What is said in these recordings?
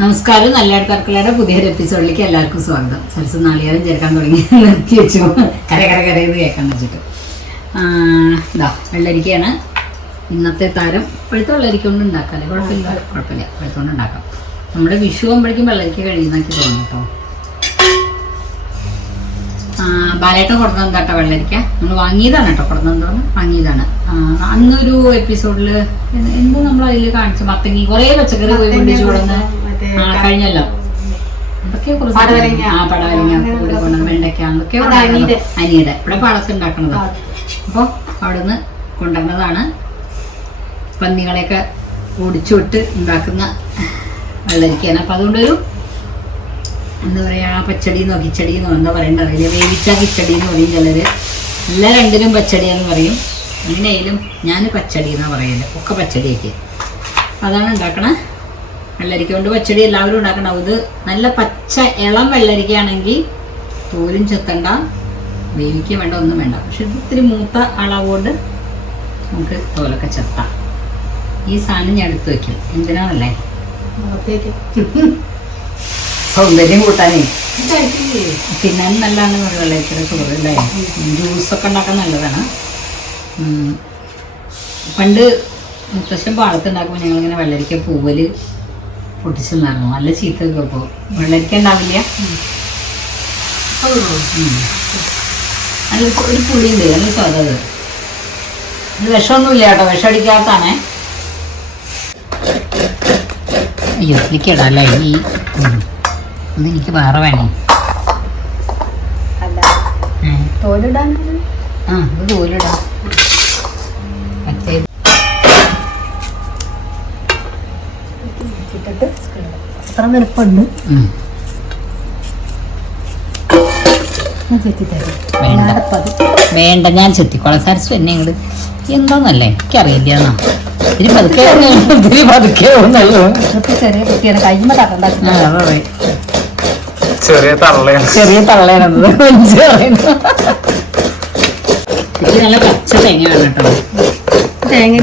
നമസ്കാരം. നല്ല അടുത്തർക്കലയുടെ പുതിയൊരു എപ്പിസോഡിലേക്ക് എല്ലാവർക്കും സ്വാഗതം. സരസ് നാളികേരം ചേർക്കാൻ തുടങ്ങി. നിർത്തി വെച്ചു. കര കര കരയെന്ന് കേൾക്കാൻ വെച്ചിട്ട്. ഇതാ വെള്ളരിക്കയാണ്. ഇന്നത്തെ താരം പഴുത്ത വെള്ളരിക്ക കൊണ്ട് ഉണ്ടാക്കാം കുഴപ്പമില്ല. കുഴപ്പമില്ല. പഴുത്ത കൊണ്ട് ഉണ്ടാക്കാം. നമ്മുടെ വിഷു ആകുമ്പോഴേക്കും വെള്ളരിക്ക കഴിയുന്നൊക്കെ തോന്നും കേട്ടോ ബാലേട്ടൻ കൊടുത്തത് കേട്ടോ വെള്ളരിക്ക? നമ്മൾ വാങ്ങിയതാണ് കേട്ടോ കൊടുത്തതെന്ന് വാങ്ങിയതാണ്. അന്നൊരു എപ്പിസോഡിൽ എന്ത് നമ്മൾ അതിൽ കാണിച്ചു മത്തങ്ങി കുറേ പച്ചക്കറി പോയി കൊണ്ടിച്ചു കൊടുന്ന് ആ കഴിഞ്ഞല്ലോ. അതൊക്കെ കുറച്ച് പടവലങ്ങ. ആ പടവലങ്ങ കൂടി കൊണ്ടുവന്ന് വെണ്ടയ്ക്ക അതൊക്കെ അത് അനിയുടെ. അനിയുടെ ഇവിടെ പാടത്ത് ഉണ്ടാക്കണത്. അപ്പോൾ അവിടുന്ന് കൊണ്ടുവന്നതാണ് പന്നികളെയൊക്കെ ഓടിച്ചുവിട്ട് ഉണ്ടാക്കുന്ന ഉണ്ടാക്കുന്ന അപ്പൊ അപ്പം അതുകൊണ്ടൊരു എന്താ പറയാ പച്ചടി എന്നോ കിച്ചടി എന്നോ എന്താ പറയണ്ട അറിയില്ല. വേവിച്ച കിച്ചടി എന്ന് പറയും ചിലര്. എല്ലാ രണ്ടിലും പച്ചടി എന്ന് പറയും. എങ്ങനെയായാലും ഞാൻ പച്ചടി എന്നാ പറയുന്നത് ഒക്കെ പച്ചടിയൊക്കെ അതാണ് ഉണ്ടാക്കണ. വെള്ളരിക്ക കൊണ്ട് പച്ചടി എല്ലാവരും ഉണ്ടാക്കണം. ഇത് നല്ല പച്ച ഇളം വെള്ളരിക്കയാണെങ്കിൽ തോലും ചെത്തണ്ട. വേവിക്കുക വേണ്ട ഒന്നും വേണ്ട. പക്ഷെ ഇത് ഇത്തിരി മൂത്ത അളവുകൊണ്ട് നമുക്ക് തോലൊക്കെ ചെത്താം. ഈ സാധനം ഞാൻ എടുത്ത് വെക്കും. എന്തിനാണല്ലേ? സൗന്ദര്യം കൂട്ടാനേ. പിന്നെ നല്ലതാണ് വെള്ളരിക്കയുടെ ചോറ് അല്ലേ? ജ്യൂസൊക്കെ ഉണ്ടാക്കാൻ നല്ലതാണ്. പണ്ട് മുത്തശ്ശൻ പാടത്ത് ഉണ്ടാക്കുമ്പോൾ ഞങ്ങളിങ്ങനെ വെള്ളരിക്ക പൂവൽ നടന്നു നല്ല ചീത്ത ഇപ്പോൾ വെള്ളരിക്ക ഉണ്ടാവില്ല. അതിൽ ഒരു പുളിയുണ്ട്. നല്ല സ്വാദത് ഇത് വിഷമൊന്നുമില്ല കേട്ടോ. വിഷം അടിക്കാത്തതാണേ. അയ്യോ എനിക്കിടാം അല്ലേ? ഈ ഒന്ന് എനിക്ക് വേറെ വേണേ അല്ല ഏ. തോലിടാൻ ആ ഇത് തോലിടാം മറ്റേ വെച്ചിട്ടിട്ട് അത്ര വലുപ്പമുണ്ട് വേണ്ട. ഞാൻ ചെത്തിക്കോളാം. സരസ്വ എന്നെ ഇങ്ങോട്ട് എന്താന്നല്ലേ? എനിക്കറിയില്ല ഇതിന് പതുക്കെ ഇതിന് പതുക്കെ പോകുന്നുള്ളൂ ഇതൊക്കെ ചെറിയ കുട്ടിയാണ്. കൈമ തട്ടണ്ട. ചെറിയ തള്ളയാണ്. ചെറിയ കൊഞ്ച് നല്ല പച്ച തേങ്ങ വേണം കേട്ടോ തേങ്ങ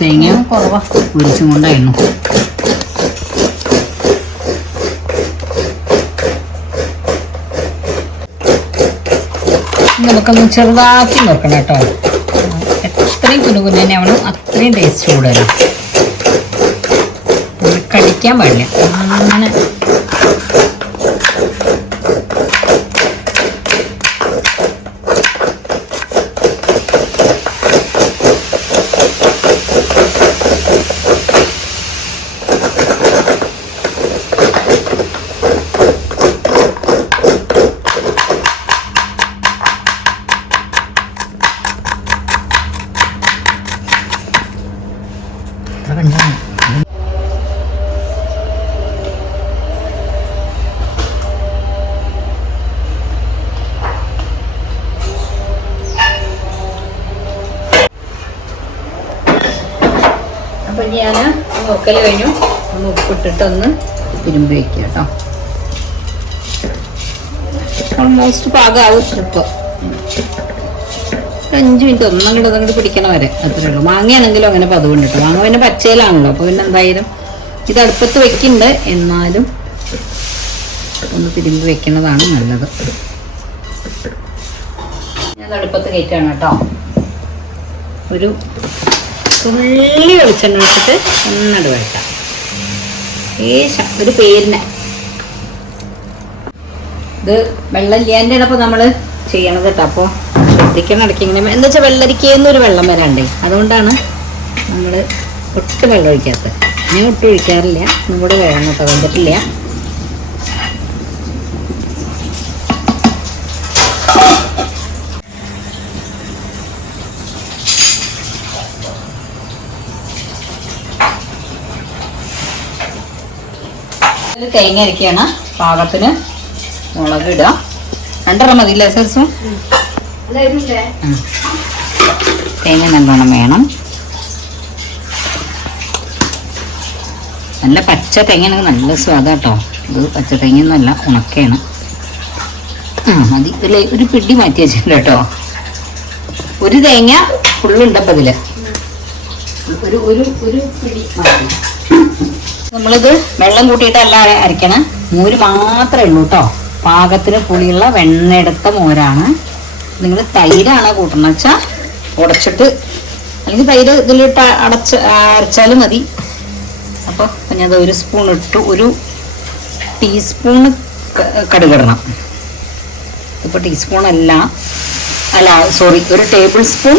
തേങ്ങ കുറവാ. പൊരിച്ചും കൊണ്ടായിരുന്നു. നമുക്കൊന്ന് ചെറുതാക്കി നോക്കണം കേട്ടോ. എത്രയും കുനുകുന്നെ ആവണം അത്രയും ടേസ്റ്റ് കൂടുതലാണ് കടിക്കാൻ പാടില്ല. അങ്ങനെ അപ്പൊ ഞാൻ നോക്കൽ കഴിഞ്ഞു. ഒന്ന് ഉപ്പിട്ടിട്ടൊന്ന് തിരുമ്പി വെക്കുക കേട്ടോ. ഓൾമോസ്റ്റ് പാകാവും ഉപ്പ് അഞ്ച് മിനിറ്റ് ഒന്നങ്ങോട്ട് ഒന്നങ്ങോട്ട് പിടിക്കണ വരെ. അത്രേ ഉള്ളൂ. മാങ്ങയാണെങ്കിലും അങ്ങനെ പതുവുണ്ട് കേട്ടോ. മാങ്ങ പിന്നെ പച്ചയിലാണല്ലോ. അപ്പോൾ പിന്നെ എന്തായാലും ഇത് അടുപ്പത്ത് വെക്കുന്നുണ്ട് എന്നാലും ഒന്ന് തിരുമ്പി വെക്കുന്നതാണ് നല്ലത്. ഞാൻ അടുപ്പത്ത് കയറ്റാണ് കേട്ടോ. ഒരു തുള്ളി വെളിച്ചെണ്ണ വെച്ചിട്ട് ഒന്നട് വഴറ്റാം. ഈ ഒരു പേരിന്. ഇത് വെള്ളം ഇല്ലാന്റെ അപ്പോൾ നമ്മൾ ചെയ്യണത് കേട്ടോ. അപ്പോൾ ശ്രദ്ധിക്കണം ഇടയ്ക്ക് ഇങ്ങനെ. എന്താ വെച്ചാൽ വെള്ളരിക്കുന്ന ഒരു വെള്ളം വരാണ്ടേ? അതുകൊണ്ടാണ് നമ്മൾ ഒട്ടും വെള്ളം ഒഴിക്കാത്തത്. ഞാൻ ഒട്ടും ഒഴിക്കാറില്ല. നമ്മുടെ വേണം കേട്ടോ. വന്നിട്ടില്ല. ഇതിൽ തേങ്ങ അരക്കുകയാണ് പാകത്തിന് മുളക് ഇടുക രണ്ടെണ്ണം മതിയില്ലേ സെർസും തേങ്ങ നല്ലോണം വേണം. നല്ല പച്ച തേങ്ങ നല്ല സ്വാദാട്ടോ ഇത് പച്ച തേങ്ങ നല്ല ഉണക്കയാണ്. ആ മതി. ഇതിൽ ഒരു പിടി മാറ്റി വെച്ചിട്ടുണ്ട് കേട്ടോ. ഒരു തേങ്ങ ഫുള്ളുണ്ടപ്പോൾ ഒരു ഒരു ഒരു പിടി മാറ്റി. നമ്മളിത് വെള്ളം കൂട്ടിയിട്ടല്ല അരയ്ക്കണം. മോര് മാത്രമേ ഉള്ളൂ കേട്ടോ പാകത്തിന് പുളിയുള്ള വെണ്ണെടുത്ത മോരാണ്. നിങ്ങൾ തൈരാണ് കൂട്ടണം വെച്ചാൽ ഉടച്ചിട്ട് അല്ലെങ്കിൽ തൈര് ഇതിലിട്ട് അടച്ച് അരച്ചാലും മതി. അപ്പോൾ ഞാനത് ഒരു സ്പൂൺ ഇട്ടു ഒരു ടീസ്പൂൺ കടുകിടണം. ഇപ്പോൾ ടീസ്പൂൺ അല്ല. അല്ല സോറി ഒരു ടേബിൾ സ്പൂൺ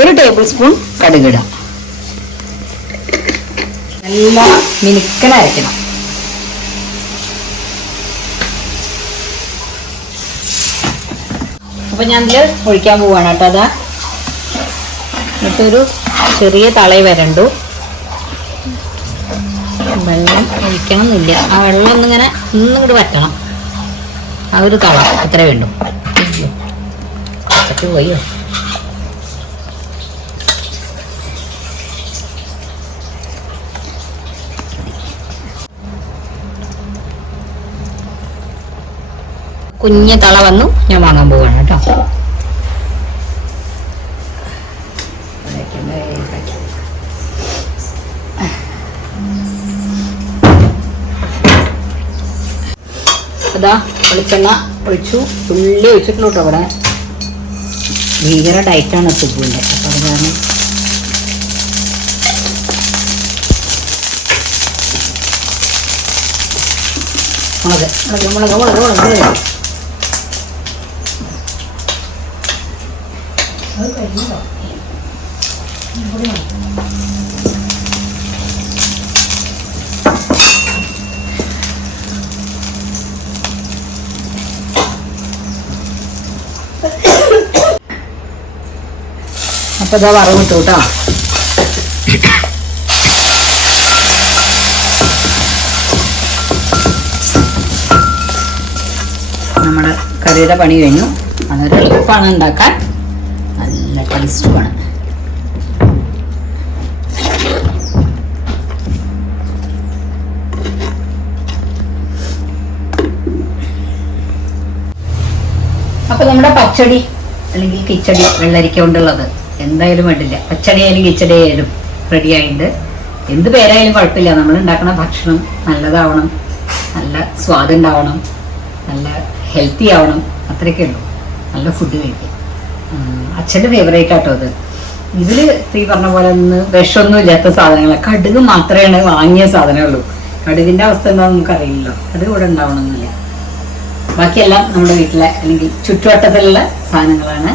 ഒരു ടേബിൾ സ്പൂൺ കടുകിടാം. നല്ല മിനുക്കലരയ്ക്കണം അപ്പൊ ഞാൻ ഇതിൽ ഒഴിക്കാൻ പോവാണ് കേട്ടോ അതാ. എന്നിട്ടൊരു ചെറിയ തളയി വരണ്ടു. വെള്ളം ഒഴിക്കണം എന്നില്ല ആ വെള്ളം ഒന്നിങ്ങനെ ഒന്നിങ്ങോട്ട് വറ്റണം. ആ ഒരു തള. അത്രേ വേണ്ടു പോയോ? കുഞ്ഞ് തള വന്നു. ഞാൻ വാങ്ങാൻ പോവാണ് കേട്ടോ. അതാ വെളിച്ചെണ്ണ ഒഴിച്ചു. ഉള്ളി ഒഴിച്ചിട്ടുണ്ട് കേട്ടോ അവിടെ ഭീകര ഡയറ്റാണ് സുബുവിന്റെ. അപ്പം അത് കാരണം മുളക് മുളക് മുളക് മുളക് മുളക്. അപ്പോൾ ഇതാ വറവ് കിട്ടും കേട്ടോ. നമ്മുടെ കറിയുടെ പണി കഴിഞ്ഞു. അതൊരു എളുപ്പമാണ് ഉണ്ടാക്കാൻ. നല്ല അപ്പൊ നമ്മുടെ പച്ചടി അല്ലെങ്കിൽ കിച്ചടി വെള്ളരിക്ക കൊണ്ടുള്ളത്. എന്തായാലും വേണ്ടില്ല. പച്ചടി ആയാലും കിച്ചടി ആയാലും റെഡി ആയിട്ട് എന്ത് പേരായാലും കുഴപ്പമില്ല. നമ്മൾ ഉണ്ടാക്കുന്ന ഭക്ഷണം നല്ലതാവണം. നല്ല സ്വാദുണ്ടാവണം നല്ല ഹെൽത്തി ആവണം. അത്രയൊക്കെ ഉള്ളൂ. നല്ല ഫുഡ് കഴിക്കുക ഉം, അച്ഛന്റെ ഫേവറേറ്റ് ആട്ടോ അത്. ഇതിൽ ഈ പറഞ്ഞ പോലെ ഒന്ന് വിഷമൊന്നും ഇല്ലാത്ത സാധനങ്ങളാണ് കടുക് മാത്രമേ വാങ്ങിയ സാധനമുള്ളൂ കടുകിന്റെ അവസ്ഥ എന്താണെന്ന് നമുക്കറിയില്ലല്ലോ. കടുക് ഇവിടെ ഉണ്ടാവണമെന്നില്ല. ബാക്കിയെല്ലാം നമ്മുടെ വീട്ടിലെ അല്ലെങ്കിൽ ചുറ്റുവട്ടത്തിലുള്ള സാധനങ്ങളാണ്.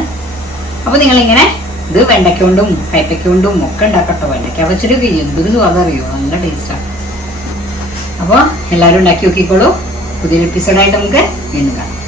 അപ്പോൾ നിങ്ങളിങ്ങനെ ഇത് വെണ്ടയ്ക്ക കൊണ്ടും കയറ്റയ്ക്ക കൊണ്ടും ഒക്കെ ഉണ്ടാക്കട്ടോ. വെണ്ടയ്ക്ക വെച്ചിട്ട് എന്തൊരു സ്വാദം അറിയോ നല്ല ടേസ്റ്റാണ് അപ്പോൾ എല്ലാവരും ഉണ്ടാക്കി നോക്കിക്കോളൂ. പുതിയൊരു എപ്പിസോഡായിട്ട് നമുക്ക് വീണ്ടും കാണാം.